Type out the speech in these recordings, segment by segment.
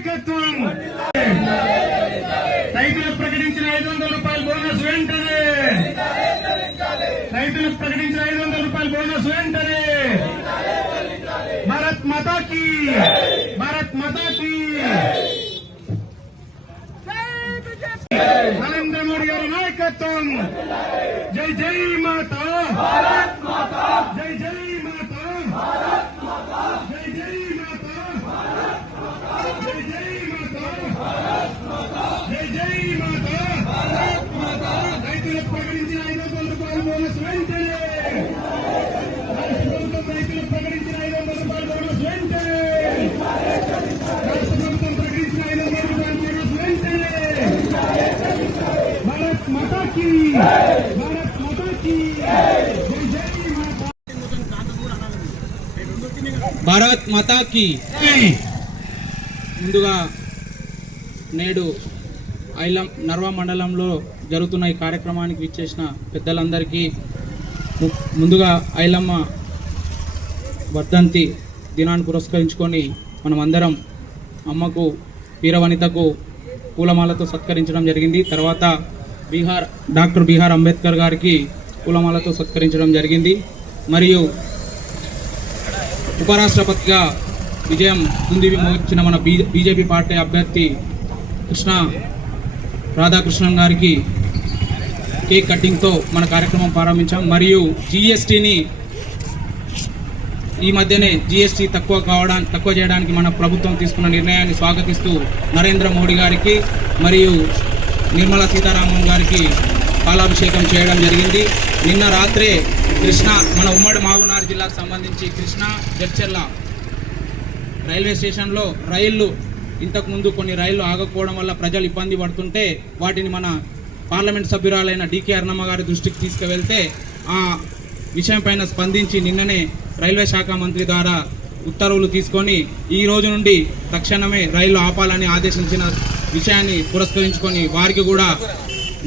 నాయకత్వం. రైతులకు ప్రకటించిన 500 రూపాయల బోనస్ వెంటనే, రైతులకు ప్రకటించిన 500 రూపాయల బోనస్ వెంటనే. భారత్ మాతా కీ, భారత్ మాతా కీ. నరేంద్ర మోడీ గారి నాయకత్వం. జై జై మాతా, జై జై మాతా, జై జై మాతా, జై జై మాతా, జై జై మాతా. రైతులకు ప్రకటించిన 500 రూపాయల బోనస్ వెంటనే, రాష్ట్ర ప్రభుత్వం రైతులకు ప్రకటించిన 500 రూపాయల బోనస్ వెంటనే, రాష్ట్ర ప్రభుత్వం ప్రకటించిన 500 రూపాయల బోనస్ వెంటనే. Bharat Mata key, Bharat Mata key. జై జై మాతా. భారత్ మాతా కీ. ముందుగా నేడు ఐలం నర్వా మండలంలో జరుగుతున్న ఈ కార్యక్రమానికి విచ్చేసిన పెద్దలందరికీ ముందుగా ఐలమ్మ వర్ధంతి దినాన్ని పురస్కరించుకొని మనం అందరం అమ్మకు వీరవనితకు పూలమాలతో సత్కరించడం జరిగింది. తర్వాత డాక్టర్ బిఆర్ అంబేద్కర్ గారికి పూలమాలతో సత్కరించడం జరిగింది. మరియు ఉపరాష్ట్రపతిగా విజయం మోగించిన మన బీజేపీ పార్టీ అభ్యర్థి కృష్ణ రాధాకృష్ణన్ గారికి కేక్ కటింగ్తో మన కార్యక్రమం ప్రారంభించాం. మరియు జీఎస్టీని ఈ మధ్యనే జీఎస్టీ తక్కువ చేయడానికి మన ప్రభుత్వం తీసుకున్న నిర్ణయాన్ని స్వాగతిస్తూ నరేంద్ర మోడీ గారికి మరియు నిర్మలా సీతారామన్ గారికి పాలాభిషేకం చేయడం జరిగింది. నిన్న రాత్రే మన ఉమ్మడి మహబూబ్నగర్ జిల్లాకు సంబంధించి కృష్ణా జడ్చర్ల రైల్వే స్టేషన్లో ఇంతకుముందు కొన్ని రైళ్లు ఆగకపోవడం వల్ల ప్రజలు ఇబ్బంది పడుతుంటే వాటిని మన పార్లమెంట్ సభ్యురాలైన డికే అరుణమ్మ గారి దృష్టికి తీసుకువెళ్తే ఆ విషయం పైన స్పందించి నిన్ననే రైల్వే శాఖ మంత్రి ద్వారా ఉత్తర్వులు తీసుకొని ఈ రోజు నుండి తక్షణమే రైళ్లు ఆపాలని ఆదేశించిన విషయాన్ని పురస్కరించుకొని వారికి కూడా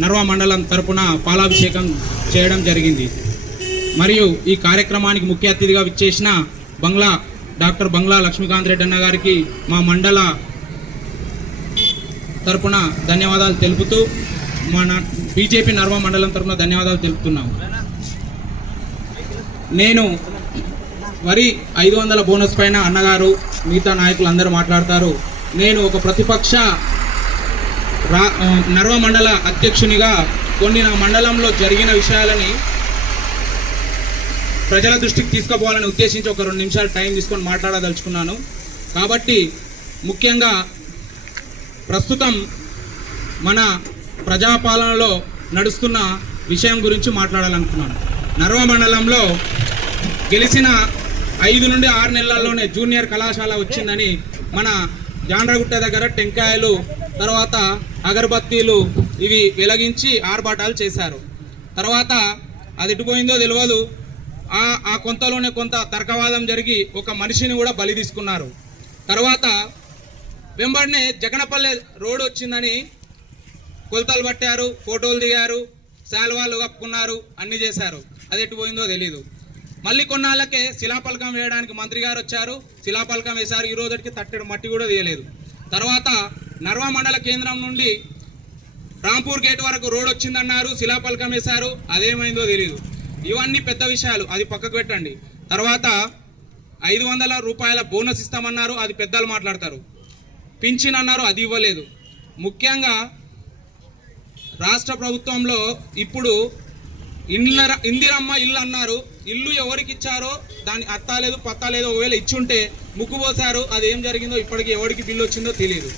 నర్వా మండలం తరపున పాలాభిషేకం చేయడం జరిగింది. మరియు ఈ కార్యక్రమానికి ముఖ్య అతిథిగా విచ్చేసిన డాక్టర్ బంగ్లా లక్ష్మీకాంత్ రెడ్డి అన్న గారికి మా మండల తరపున ధన్యవాదాలు తెలుపుతూ మన బీజేపీ నర్వా మండలం తరపున ధన్యవాదాలు తెలుపుతున్నాం. నేను వరి 500 బోనస్ పైన అన్నగారు మిగతా నాయకులు అందరూ మాట్లాడతారు. నేను ఒక ప్రతిపక్ష నర్వా మండల అధ్యక్షునిగా కొన్ని నా మండలంలో జరిగిన విషయాలని ప్రజల దృష్టికి తీసుకుపోవాలని ఉద్దేశించి ఒక 2 నిమిషాలు టైం తీసుకొని మాట్లాడదలుచుకున్నాను. కాబట్టి ముఖ్యంగా ప్రస్తుతం మన ప్రజాపాలనలో నడుస్తున్న విషయం గురించి మాట్లాడాలనుకున్నాను. నర్వా మండలంలో గెలిచిన 5 నుండి 6 నెలల్లోనే జూనియర్ కళాశాల వచ్చిందని మన జాండ్రగుట్ట దగ్గర టెంకాయలు తర్వాత అగరబత్తీలు ఇవి వెలిగించి ఆర్భాటాలు చేశారు. తర్వాత అది ఎటుపోయిందో తెలియదు. ఆ కొంతలోనే కొంత తర్కవాదం జరిగి ఒక మనిషిని కూడా బలి తీసుకున్నారు. తర్వాత వెంబడినే జగనపల్లె రోడ్ వచ్చిందని కొలతలు పట్టారు, ఫోటోలు దిగారు, శాల్వాలు కప్పుకున్నారు, అన్నీ చేశారు. అది ఎటుపోయిందో తెలీదు. మళ్ళీ కొన్నాళ్ళకే శిలాపలకం వేయడానికి మంత్రి గారు వచ్చారు, శిలాపలకం వేశారు. ఈ రోజుకి తట్టెడు మట్టి కూడా తీయలేదు. తర్వాత నర్వా మండల కేంద్రం నుండి రాంపూర్ గేట్ వరకు రోడ్ వచ్చిందన్నారు, శిలాపలకం వేశారు, అదేమైందో తెలీదు. ఇవన్నీ పెద్ద విషయాలు, అది పక్కకు పెట్టండి. తర్వాత 500 రూపాయల బోనస్ ఇస్తామన్నారు, అది పెద్దలు మాట్లాడతారు. పింఛన్ అన్నారు, అది ఇవ్వలేదు. ముఖ్యంగా రాష్ట్ర ప్రభుత్వంలో ఇప్పుడు ఇందిరమ్మ ఇల్లు అన్నారు, ఇల్లు ఎవరికి ఇచ్చారో దాని అత్తా లేదు పత్తా లేదు. ఒకవేళ ఇచ్చుంటే ముక్కు పోసారు, అది ఏం జరిగిందో ఇప్పటికి ఎవరికి బిల్లు వచ్చిందో తెలియదు.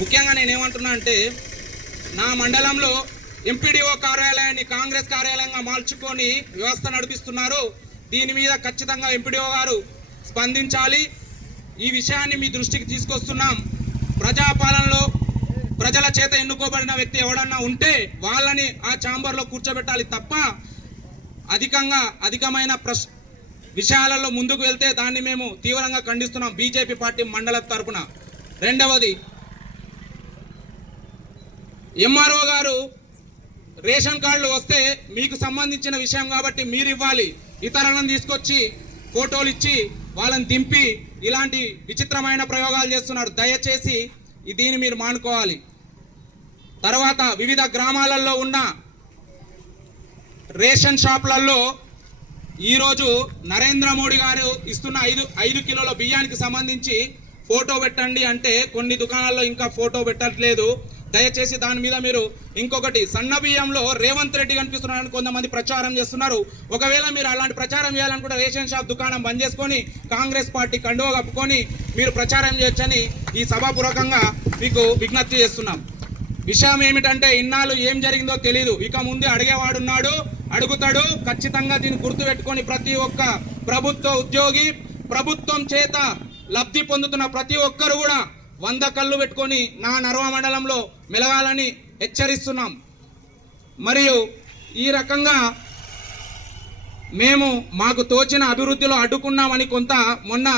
ముఖ్యంగా నేనేమంటున్నా అంటే నా మండలంలో ఎంపీడీఓ కార్యాలయాన్ని కాంగ్రెస్ కార్యాలయంగా మార్చుకొని వ్యవస్థ నడిపిస్తున్నారు. దీని మీద ఖచ్చితంగా ఎంపీడీఓ గారు స్పందించాలి. ఈ విషయాన్ని మీ దృష్టికి తీసుకొస్తున్నాం. ప్రజాపాలనలో ప్రజల చేత ఎన్నుకోబడిన వ్యక్తి ఎవడన్నా ఉంటే వాళ్ళని ఆ ఛాంబర్లో కూర్చోబెట్టాలి తప్ప అధికమైన విషయాలలో ముందుకు వెళ్తే దాన్ని మేము తీవ్రంగా ఖండిస్తున్నాం బీజేపీ పార్టీ మండల తరపున. రెండవది, ఎంఆర్ఓ గారు రేషన్ కార్డులు వస్తే మీకు సంబంధించిన విషయం కాబట్టి మీరు ఇవ్వాలి. ఇతరులను తీసుకొచ్చి ఫోటోలు ఇచ్చి వాళ్ళని దింపి ఇలాంటి విచిత్రమైన ప్రయోగాలు చేస్తున్నారు. దయచేసి దీన్ని మీరు మానుకోవాలి. తర్వాత వివిధ గ్రామాలలో ఉన్న రేషన్ షాపులలో ఈరోజు నరేంద్ర మోడీ గారు ఇస్తున్న 5 కిలోల బియ్యానికి సంబంధించి ఫోటో పెట్టండి అంటే కొన్ని దుకాణాల్లో ఇంకా ఫోటో పెట్టట్లేదు. దయచేసి దాని మీద మీరు ఇంకొకటి సన్న బియ్యంలో రేవంత్ రెడ్డి కనిపిస్తున్నారని కొంతమంది ప్రచారం చేస్తున్నారు. ఒకవేళ మీరు అలాంటి ప్రచారం చేయాలనుకుంటే రేషన్ షాప్ దుకాణం బంద్ చేసుకొని కాంగ్రెస్ పార్టీ కండువా కప్పుకొని మీరు ప్రచారం చేయొచ్చని ఈ సభాపూర్వకంగా మీకు విజ్ఞప్తి చేస్తున్నాం. విషయం ఏమిటంటే ఇన్నాళ్ళు ఏం జరిగిందో తెలీదు. ఇక ముందు అడిగేవాడున్నాడు, అడుగుతాడు. ఖచ్చితంగా దీన్ని గుర్తుపెట్టుకొని ప్రతి ఒక్క ప్రభుత్వ ఉద్యోగి, ప్రభుత్వం చేత లబ్ధి పొందుతున్న ప్రతి ఒక్కరు కూడా 100 కళ్ళు పెట్టుకొని నా నర్వ మండలంలో మెలగాలని హెచ్చరిస్తున్నాం. మరియు ఈ రకంగా మేము మాకు తోచిన అభివృద్ధిలో అడ్డుకున్నామని కొంత మొన్న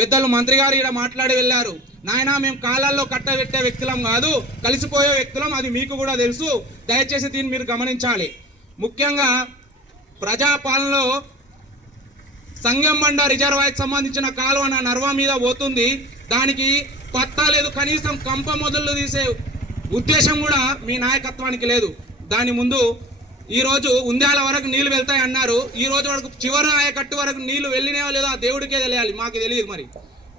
పెద్దలు మంత్రి గారు ఇక్కడ మాట్లాడి వెళ్ళారు. నాయనా మేము కాలాల్లో కట్టబెట్టే వ్యక్తులం కాదు, కలిసిపోయే వ్యక్తులం, అది మీకు కూడా తెలుసు. దయచేసి దీన్ని మీరు గమనించాలి. ముఖ్యంగా ప్రజాపాలనలో సంగంబండ రిజర్వాయర్కి సంబంధించిన కాలువ నా నర్వ మీద పోతుంది. దానికి పత్తా లేదు, కనీసం కంప మొదళ్ళు తీసే ఉద్దేశం కూడా మీ నాయకత్వానికి లేదు. దాని ముందు ఈరోజు ఉంద్యాల వరకు నీళ్లు వెళ్తాయి అన్నారు. ఈ రోజు వరకు చివరి ఆయకట్టు వరకు నీళ్లు వెళ్ళినాయో లేదో ఆ దేవుడికే తెలియాలి, మాకు తెలియదు. మరి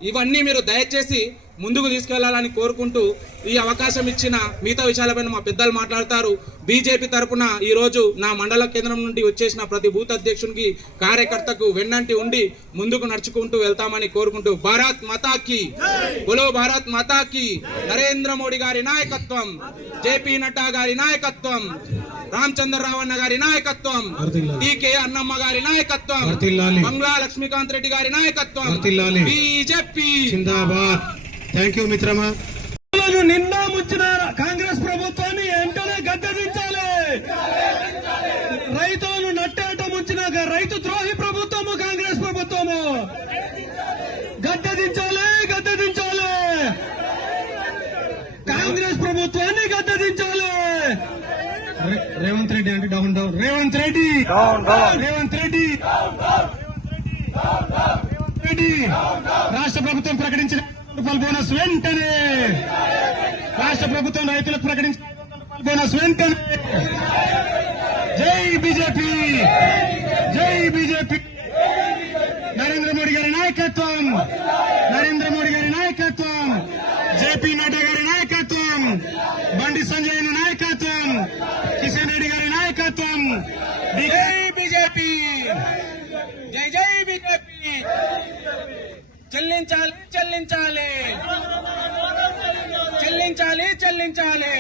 ఇవన్నీ మీరు దయచేసి ముందుకు తీసుకెళ్లాలని కోరుకుంటూ ఈ అవకాశం ఇచ్చిన మిగతా విషయాలపైన మా పెద్దలు మాట్లాడతారు. బీజేపీ తరఫున ఈరోజు నా మండల కేంద్రం నుండి వచ్చేసిన ప్రతి బూత్ అధ్యక్షునికి, కార్యకర్తకు వెన్నంటి ఉండి ముందుకు నడుచుకుంటూ వెళ్తామని కోరుకుంటూ భారత్ మాతాకి బోలో, భారత్ మాతాకి, నరేంద్ర మోడీ గారి నాయకత్వం, జేపీ నడ్డా గారి నాయకత్వం, రామచంద్రరావు అన్న గారి నాయకత్వం, టీకే అన్నమ్మ గారి నాయకత్వం, బంగ్లా లక్ష్మీకాంత్ రెడ్డి గారి నాయకత్వం, బీజేపీ జిందాబాద్. థ్యాంక్ యూ మిత్రమా. నిన్న ముంచిన కాంగ్రెస్ ప్రభుత్వాన్ని వెంటనే గద్దెదించాలి. రైతులను నట్టేట ముంచిన రైతు ద్రోహి ప్రభుత్వము కాంగ్రెస్ ప్రభుత్వము. గద్దెదించాలి, గద్దెదించాలి, కాంగ్రెస్ ప్రభుత్వాన్ని గద్దెదించాలి. రేవంత్ రెడ్డి అంటే డౌన్ డౌన్, రేవంత్ రెడ్డి రేవంత్ రెడ్డి రెడ్డి రాష్ట్ర ప్రభుత్వం ప్రకటించిన బోనస్ వెంటనే, రాష్ట్ర ప్రభుత్వం రైతులకు ప్రకటించిన బోనస్ వెంటనే. జై బీజేపీ, జై బీజేపీ. నరేంద్ర మోడీ గారి నాయకత్వం, నరేంద్ర మోడీ గారి నాయకత్వం, జేపీ నడ్డా గారి నాయకత్వం, బండి సంజయ్ నాయకత్వం, కిషన్ రెడ్డి గారి నాయకత్వం. జై బీజేపీ, జై జై బీజేపీ. చెల్లించాలి, చెల్లించాలి, చెల్లించాలి, చెల్లించాలి.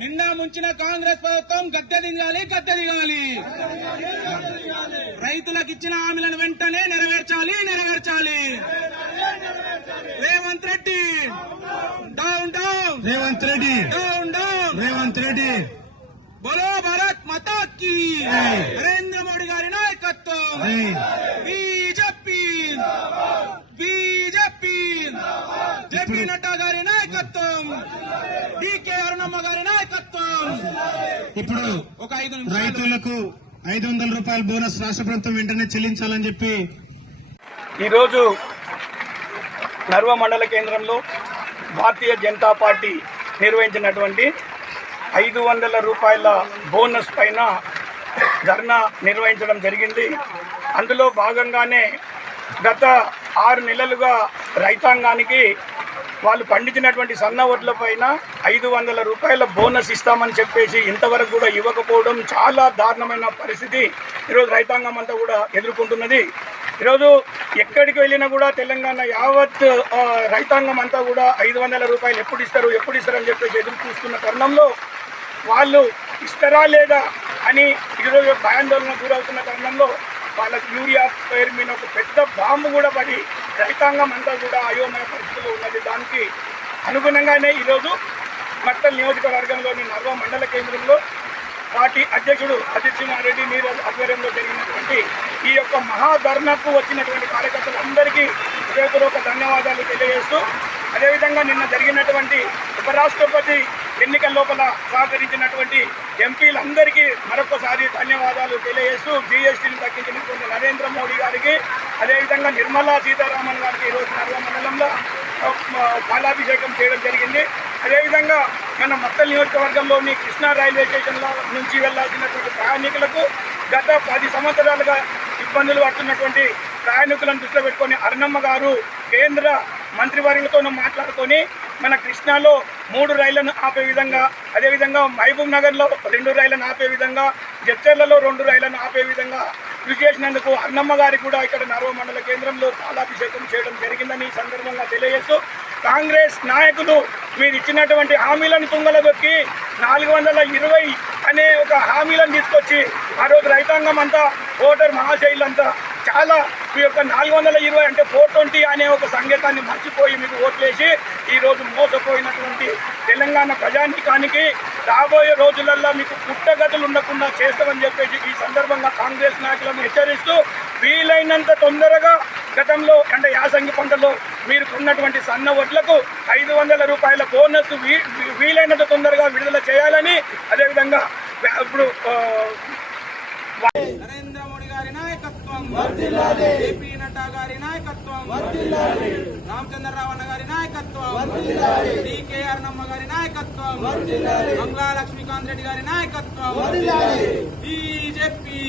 నిన్న ముంచిన కాంగ్రెస్ ప్రభుత్వం గద్దె దిగాలి, గద్దె దిగాలి. రైతులకు ఇచ్చిన హామీలను వెంటనే నెరవేర్చాలి, నెరవేర్చాలి. Revanth Reddy down down, Revanth Reddy down down, Revanth Reddy. బోలో భారత్ మాతా కీ, నరేంద్ర మోడీ గారి నాయకత్వం, బీజేపీ, బీజేపీ, జేపీ నడ్డా గారి నాయకత్వం, డీకే అరుణమ్మ గారి నాయకత్వం. ఇప్పుడు ఒక 5 నిమిషాలు రైతులకు 500 రూపాయల బోనస్ రాష్ట్ర ప్రభుత్వం వెంటనే చెల్లించాలని చెప్పి ఈరోజు నర్వ మండల కేంద్రంలో భారతీయ జనతా పార్టీ నిర్వహించినటువంటి 500 రూపాయల బోనస్ పైన ధర్నా నిర్వహించడం జరిగింది. అందులో భాగంగానే గత 6 నెలలుగా రైతాంగానికి వాళ్ళు పండించినటువంటి సన్న వడ్ల పైన 500 రూపాయల బోనస్ ఇస్తామని చెప్పేసి ఇంతవరకు కూడా ఇవ్వకపోవడం చాలా దారుణమైన పరిస్థితి ఈరోజు రైతాంగం అంతా కూడా ఎదుర్కొంటున్నది. ఈరోజు ఎక్కడికి వెళ్ళినా కూడా తెలంగాణ యావత్ రైతాంగం అంతా కూడా 500 రూపాయలు ఎప్పుడు ఇస్తారు అని చెప్పేసి ఎదురు చూస్తున్న తరుణంలో వాళ్ళు ఇస్తారా లేదా అని ఈరోజు భయాందోళన గురవుతున్న తరుణంలో వాళ్ళకి యూరియా పేరు మీద ఒక పెద్ద బాంబు కూడా పడి రైతాంగం అంతా కూడా అయోమయ పరిస్థితుల్లో ఉన్నది. దానికి అనుగుణంగానే ఈరోజు మక్తల్ నియోజకవర్గంలోని నర్వ మండల కేంద్రంలో పార్టీ అధ్యక్షుడు అజిత్ కుమార్ రెడ్డి నీరజ్ ఆధ్వర్యంలో జరిగినటువంటి ఈ యొక్క మహాధర్నాకు వచ్చినటువంటి కార్యకర్తలందరికీ హృదయపూర్వక ధన్యవాదాలు తెలియజేస్తూ, అదేవిధంగా నిన్న జరిగినటువంటి ఉపరాష్ట్రపతి ఎన్నికల లోపల సహకరించినటువంటి ఎంపీలందరికీ మరొకసారి ధన్యవాదాలు తెలియజేస్తూ, జీఎస్టీని తగ్గించినటువంటి నరేంద్ర మోడీ గారికి, అదేవిధంగా నిర్మలా సీతారామన్ గారికి ఈరోజు నర్వ మండలంలో పాలాభిషేకం చేయడం జరిగింది. అదేవిధంగా మన మత్తల్ నియోజకవర్గంలోని కృష్ణా రైల్వే స్టేషన్ల నుంచి వెళ్లాల్సినటువంటి ప్రయాణికులకు గత 10 సంవత్సరాలుగా ఇబ్బందులు పడుతున్నటువంటి ప్రయాణికులను దృష్టిలో పెట్టుకొని అరుణమ్మ గారు కేంద్ర మంత్రివర్యులతో మాట్లాడుకొని మన కృష్ణాలో 3 రైళ్లను ఆపే విధంగా, అదేవిధంగా మహబూబ్ నగర్లో 2 రైళ్లను ఆపే విధంగా, జడ్చర్లలో 2 రైళ్లను ఆపే విధంగా కృషి చేసినందుకు అరుణమ్మ గారికి కూడా ఇక్కడ నర్వ మండల కేంద్రంలో పాలాభిషేకం చేయడం జరిగిందని ఈ సందర్భంగా తెలియజేస్తూ, కాంగ్రెస్ నాయకులు మీరు ఇచ్చినటువంటి హామీలను తుంగలదొక్కి 420 అనే ఒక హామీలను తీసుకొచ్చి ఆ రోజు రైతాంగం అంతా, ఓటర్ మహాశైలంతా చాలా మీ యొక్క 420 అంటే 420 అనే ఒక సంకేతాన్ని మర్చిపోయి మీకు ఓట్లేసి ఈరోజు మోసపోయినటువంటి తెలంగాణ ప్రజానీకానికి రాబోయే రోజులలో మీకు పుట్టగతులు ఉండకుండా చేస్తామని చెప్పేసి ఈ సందర్భంగా కాంగ్రెస్ నాయకులను హెచ్చరిస్తూ, వీలైనంత తొందరగా గతంలో అంటే యాసంగి పంటలో మీరు ఉన్నటువంటి సన్న వడ్లకు 500 రూపాయల బోనస్ వీలైనంత తొందరగా విడుదల చేయాలని, అదేవిధంగా ఇప్పుడు నరేంద్ర మోడీ గారి నాయకత్వం, జేపీ నడ్డా గారి నాయకత్వం, రామచంద్రరావు అన్న గారి నాయకత్వం, డికే అరుణమ్మ గారి నాయకత్వం, మంగళ లక్ష్మీకాంత్ రెడ్డి గారి నాయకత్వం, బీజేపీ